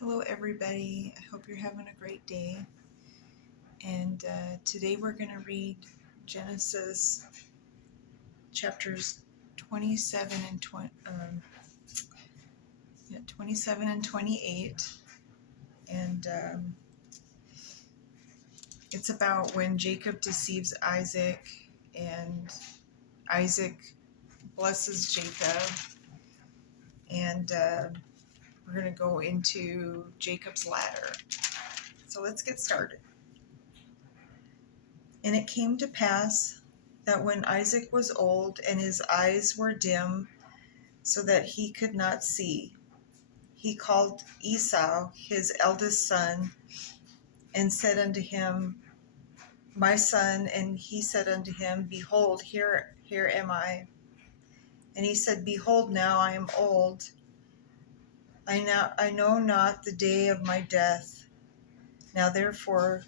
Hello, everybody. I hope you're having a great day. And today we're going to read Genesis chapters 27 and 27 and 28. And it's about when Jacob deceives Isaac and Isaac blesses Jacob. And we're going to go into Jacob's ladder. So let's get started. And it came to pass that when Isaac was old and his eyes were dim, so that he could not see, he called Esau, his eldest son, and said unto him, My son. And he said unto him, Behold, here am I. And he said, Behold, now I am old. I know not the day of my death. Now therefore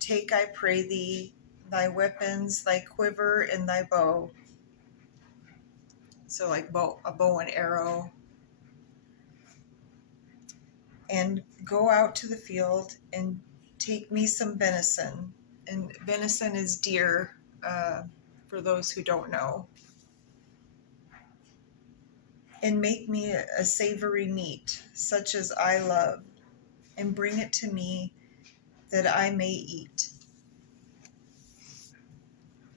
take, I pray thee, thy weapons, thy quiver, and thy bow. So like a bow and arrow. And go out to the field and take me some venison. And venison is deer, for those who don't know. And make me a savory meat, such as I love, and bring it to me, that I may eat,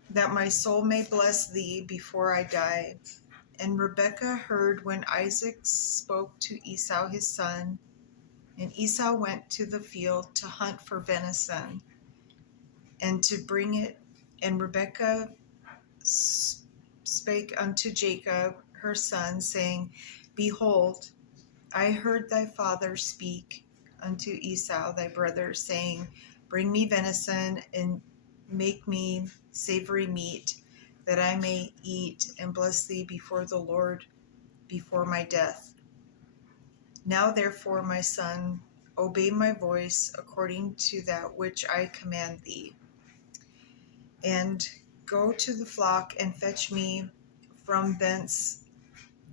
that my soul may bless thee before I die. And Rebekah heard when Isaac spoke to Esau his son, and Esau went to the field to hunt for venison, and to bring it. And Rebekah spake unto Jacob her son, saying, Behold, I heard thy father speak unto Esau thy brother, saying, Bring me venison, and make me savory meat, that I may eat and bless thee before the Lord before my death. Now therefore, my son, obey my voice according to that which I command thee, and go to the flock and fetch me from thence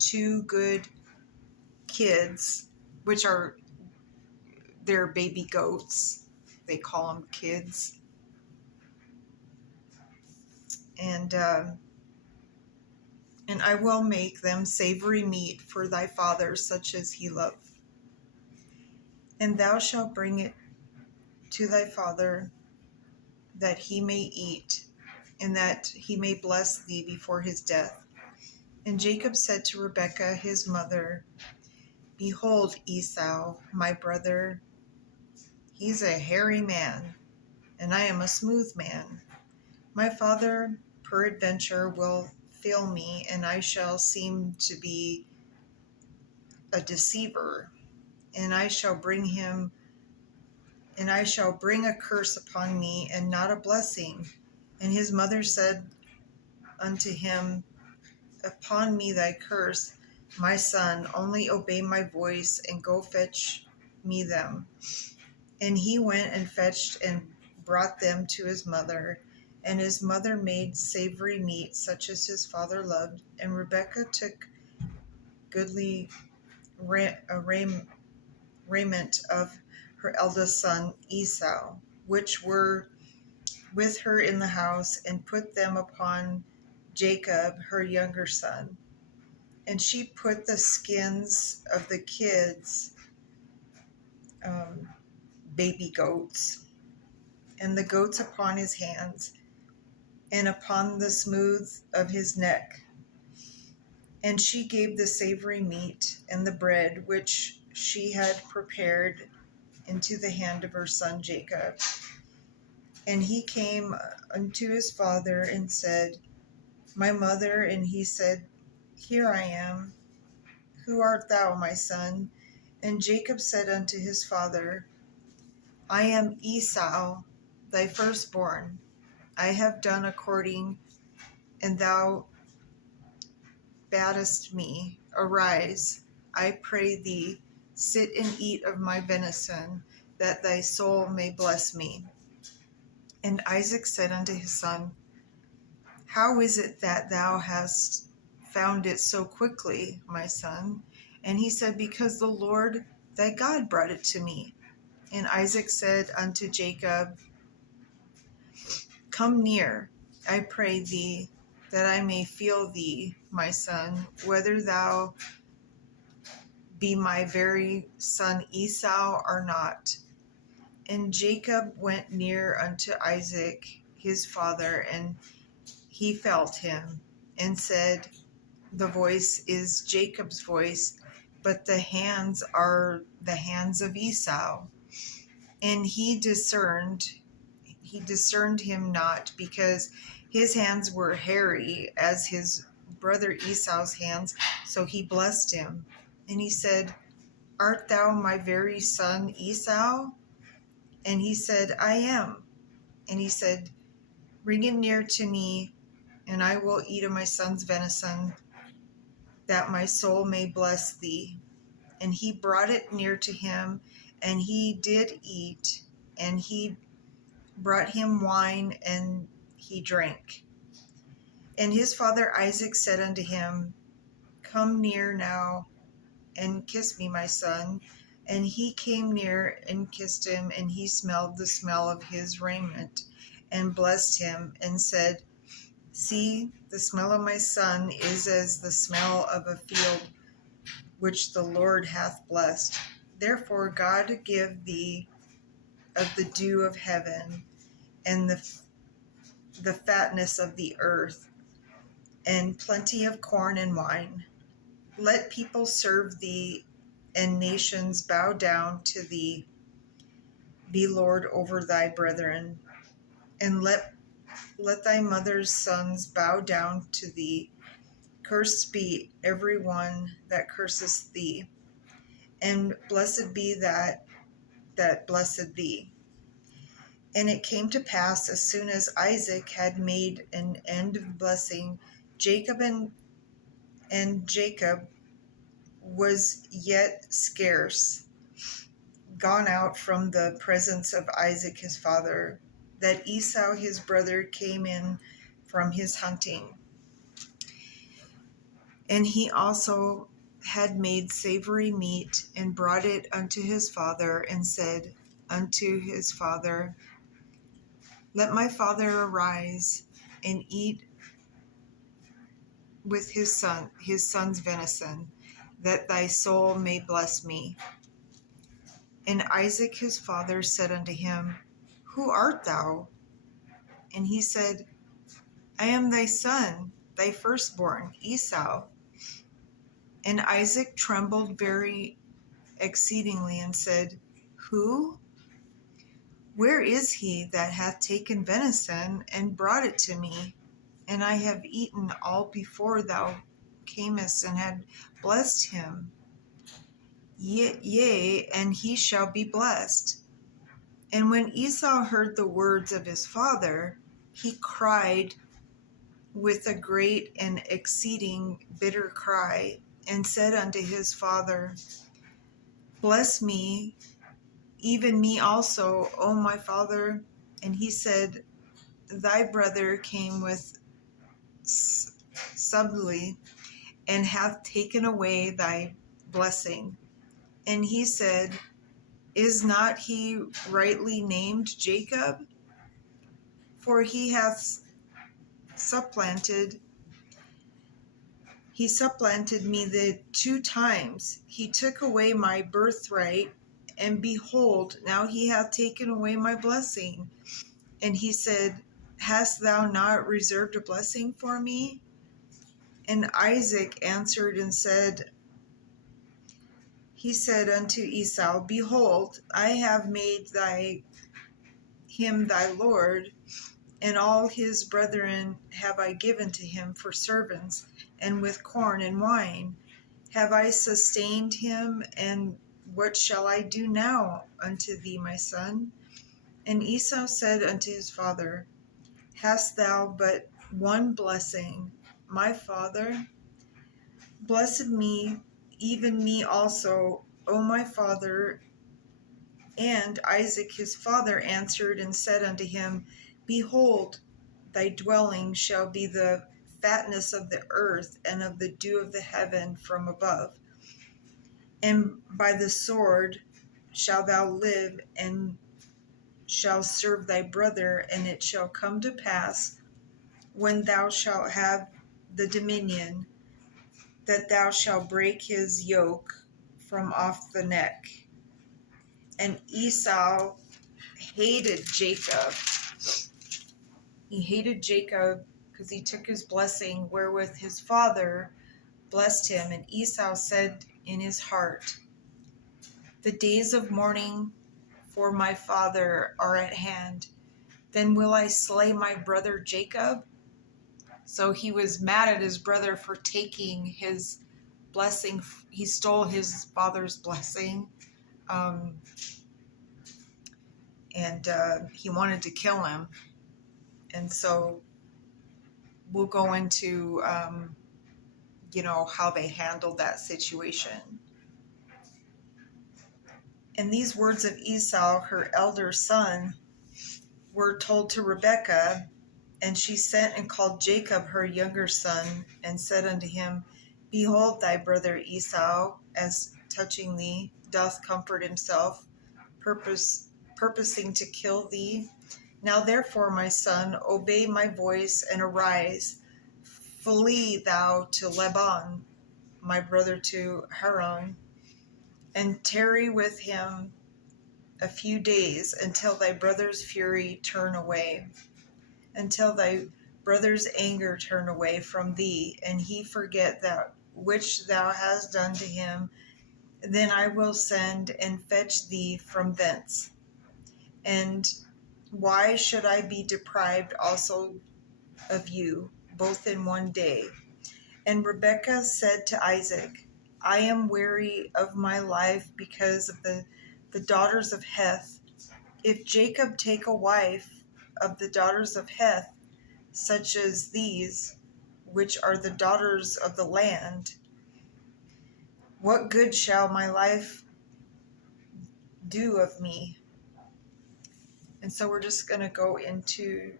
2 good kids, which are their baby goats. They call them kids. And I will make them savory meat for thy father, such as he loved. And thou shalt bring it to thy father, that he may eat, and that he may bless thee before his death. And Jacob said to Rebekah his mother, Behold, Esau, my brother, he's a hairy man, and I am a smooth man. My father peradventure will fail me, and I shall seem to be a deceiver, and I shall bring a curse upon me, and not a blessing. And his mother said unto him, Upon me thy curse, my son, only obey my voice, and go fetch me them. And he went and fetched and brought them to his mother. And his mother made savory meat, such as his father loved. And Rebekah took goodly raiment of her eldest son Esau, which were with her in the house, and put them upon Jacob her younger son. And she put the skins of the kids, baby goats, and the goats upon his hands, and upon the smooth of his neck. And she gave the savory meat and the bread which she had prepared into the hand of her son Jacob. And he came unto his father and said, My mother. And he said, Here I am. Who art thou, my son? And Jacob said unto his father, I am Esau, thy firstborn. I have done according, and thou badest me. Arise, I pray thee, sit and eat of my venison, that thy soul may bless me. And Isaac said unto his son, How is it that thou hast found it so quickly, my son? And he said, Because the Lord thy God brought it to me. And Isaac said unto Jacob, Come near, I pray thee, that I may feel thee, my son, whether thou be my very son Esau or not. And Jacob went near unto Isaac his father, and he felt him, and said, The voice is Jacob's voice, but the hands are the hands of Esau. And he discerned him not, because his hands were hairy as his brother Esau's hands. So he blessed him. And he said, Art thou my very son Esau? And he said, I am. And he said, Bring it near to me, and I will eat of my son's venison, that my soul may bless thee. And he brought it near to him, and he did eat, and he brought him wine, and he drank. And his father Isaac said unto him, Come near now, and kiss me, my son. And he came near and kissed him, and he smelled the smell of his raiment, and blessed him, and said, See, the smell of my son is as the smell of a field which the Lord hath blessed. Therefore God give thee of the dew of heaven, and the fatness of the earth, and plenty of corn and wine. Let people serve thee, and nations bow down to thee. Be Lord over thy brethren, and let thy mother's sons bow down to thee. Cursed be every one that curseth thee, and blessed be that blessed thee. And it came to pass, as soon as Isaac had made an end of blessing, Jacob was yet scarce gone out from the presence of Isaac his father, that Esau his brother came in from his hunting. And he also had made savory meat, and brought it unto his father, and said unto his father, Let my father arise, and eat with his son's venison, that thy soul may bless me. And Isaac his father said unto him, Who art thou? And he said, I am thy son, thy firstborn, Esau. And Isaac trembled very exceedingly, and said, Who? Where is he that hath taken venison, and brought it to me? And I have eaten all before thou camest, and had blessed him. Yea, and he shall be blessed. And when Esau heard the words of his father, he cried with a great and exceeding bitter cry, and said unto his father, Bless me, even me also, O my father. And he said, Thy brother came with subtly, and hath taken away thy blessing. And he said, Is not he rightly named Jacob? For he hath supplanted me the 2 times. He took away my birthright, and behold, now he hath taken away my blessing. And he said, Hast thou not reserved a blessing for me? And Isaac answered and said, He said unto Esau, Behold, I have made him thy lord, and all his brethren have I given to him for servants, and with corn and wine have I sustained him, and what shall I do now unto thee, my son? And Esau said unto his father, Hast thou but one blessing, my father? Blessed me, even me also, O my father. And Isaac his father answered and said unto him, Behold, thy dwelling shall be the fatness of the earth, and of the dew of the heaven from above. And by the sword shalt thou live, and shalt serve thy brother. And it shall come to pass, when thou shalt have the dominion, that thou shalt break his yoke from off the neck. And Esau hated Jacob. He hated Jacob because he took his blessing wherewith his father blessed him. And Esau said in his heart, the days of mourning for my father are at hand. Then will I slay my brother Jacob? So he was mad at his brother for taking his blessing. He stole his father's blessing. And he wanted to kill him. And so we'll go into, how they handled that situation. And these words of Esau, her elder son, were told to Rebekah, and she sent and called Jacob, her younger son, and said unto him, behold, thy brother Esau, as touching thee, doth comfort himself, purposing to kill thee. Now therefore, my son, obey my voice, and arise, flee thou to Laban, my brother, to Haran, and tarry with him a few days, until thy brother's fury turn away, until thy brother's anger turn away from thee, and he forget that which thou hast done to him. Then I will send and fetch thee from thence. And why should I be deprived also of you, both in one day? And Rebekah said to Isaac, I am weary of my life because of the daughters of Heth. If Jacob take a wife of the daughters of Heth, such as these, which are the daughters of the land, what good shall my life do of me? And so we're just going to go into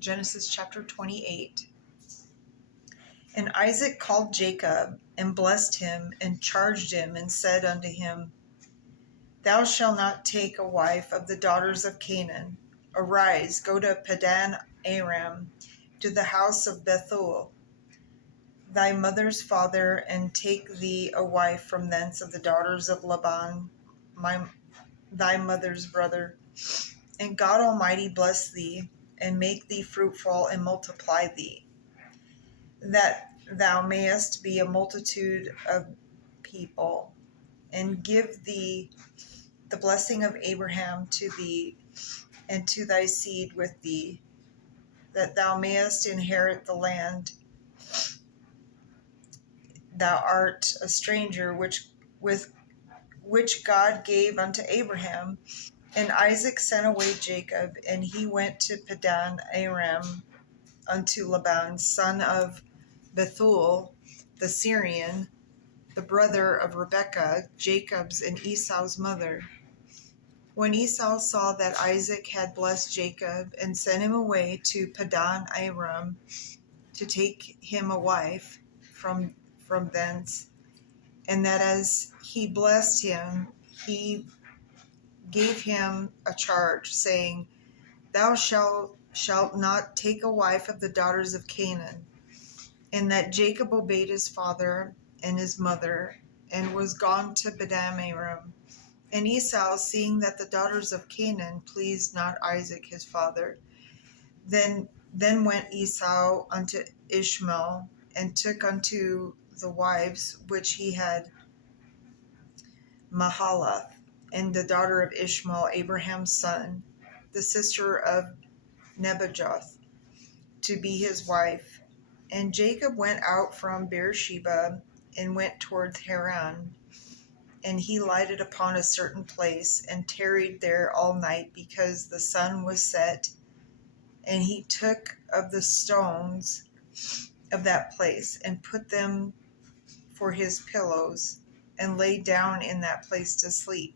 Genesis chapter 28. And Isaac called Jacob, and blessed him, and charged him, and said unto him, thou shalt not take a wife of the daughters of Canaan. Arise, go to Padan Aram, to the house of Bethuel, thy mother's father, and take thee a wife from thence of the daughters of Laban, thy mother's brother. And God Almighty bless thee, and make thee fruitful, and multiply thee, that thou mayest be a multitude of people, and give thee the blessing of Abraham to thee, and to thy seed with thee, that thou mayest inherit the land. Thou art a stranger, which God gave unto Abraham. And Isaac sent away Jacob, and he went to Padan Aram unto Laban, son of Bethuel the Syrian, the brother of Rebekah, Jacob's and Esau's mother. When Esau saw that Isaac had blessed Jacob, and sent him away to Padan Aram to take him a wife from thence, and that as he blessed him, he gave him a charge, saying, thou shalt not take a wife of the daughters of Canaan. And that Jacob obeyed his father and his mother, and was gone to Padan Aram. And Esau, seeing that the daughters of Canaan pleased not Isaac his father, then went Esau unto Ishmael, and took unto the wives which he had Mahalath, and the daughter of Ishmael, Abraham's son, the sister of Nebajoth, to be his wife. And Jacob went out from Beersheba, and went towards Haran. And he lighted upon a certain place, and tarried there all night, because the sun was set. And he took of the stones of that place, and put them for his pillows, and lay down in that place to sleep.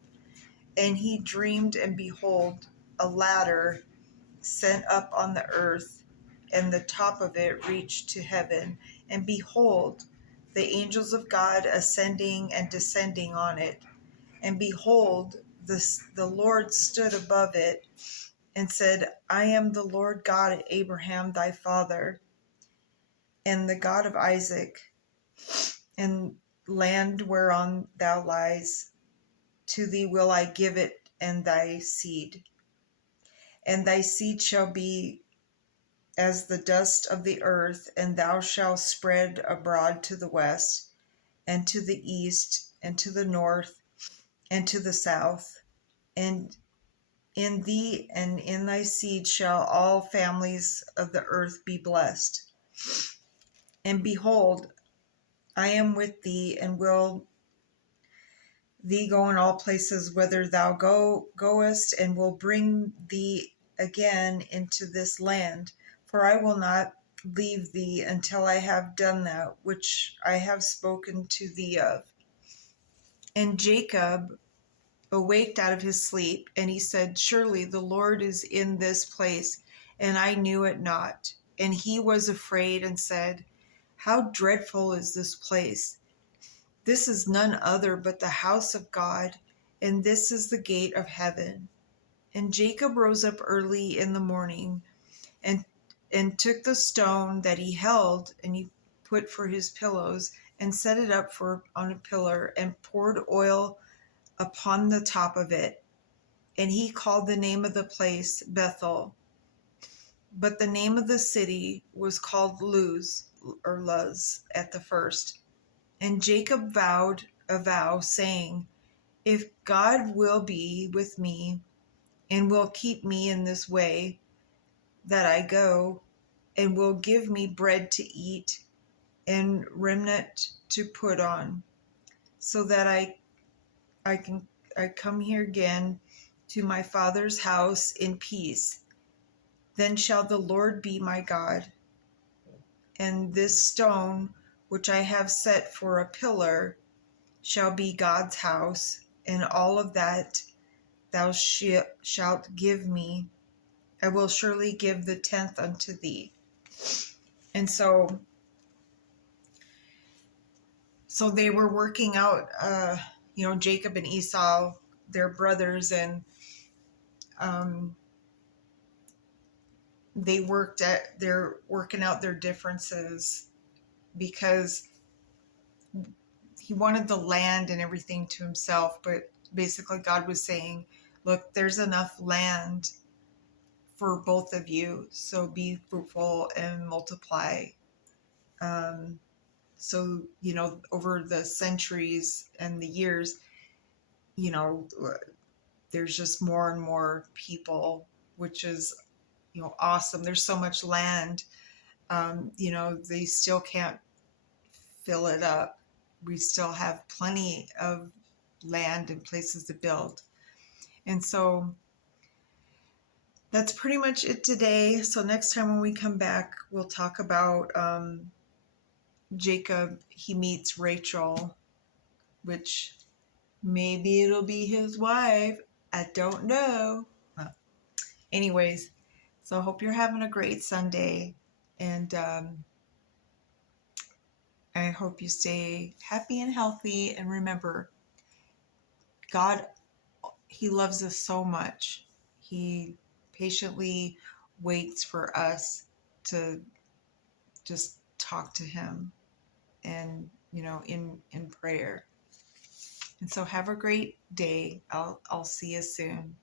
And he dreamed, and behold, a ladder sent up on the earth, and the top of it reached to heaven. And behold, the angels of God ascending and descending on it. And behold, the Lord stood above it and said, I am the Lord God of Abraham thy father, and the God of Isaac, and land whereon thou lies, to thee will I give it and thy seed. And thy seed shall be as the dust of the earth, and thou shalt spread abroad to the west, and to the east, and to the north, and to the south. And in thee and in thy seed shall all families of the earth be blessed. And behold, I am with thee, and will thee go in all places whither thou goest, and will bring thee again into this land. For I will not leave thee until I have done that which I have spoken to thee of. And Jacob awaked out of his sleep, and he said, Surely the Lord is in this place, and I knew it not. And he was afraid and said, How dreadful is this place! This is none other but the house of God, and this is the gate of heaven. And Jacob rose up early in the morning, and took the stone that he held, and he put for his pillows, and set it up on a pillar, and poured oil upon the top of it. And he called the name of the place Bethel. But the name of the city was called Luz at the first. And Jacob vowed a vow, saying, If God will be with me, and will keep me in this way that I go, and will give me bread to eat, and remnant to put on, so that I come here again to my father's house in peace, then shall the Lord be my God. And this stone which I have set for a pillar shall be God's house, and all of that thou shalt give me, I will surely give the tenth unto thee. And so they were working out, Jacob and Esau, their brothers, and they're working out their differences, because he wanted the land and everything to himself, but basically God was saying, look, there's enough land for both of you, so be fruitful and multiply. So over the centuries and the years, there's just more and more people, which is awesome. There's so much land. They still can't fill it up. We still have plenty of land and places to build. And so that's pretty much it today. So next time when we come back, we'll talk about Jacob. He meets Rachel, which maybe it'll be his wife. I don't know. Anyways, so I hope you're having a great Sunday. And I hope you stay happy and healthy. And remember, God, He loves us so much. He patiently waits for us to just talk to Him, and in prayer. And so have a great day. I'll see you soon.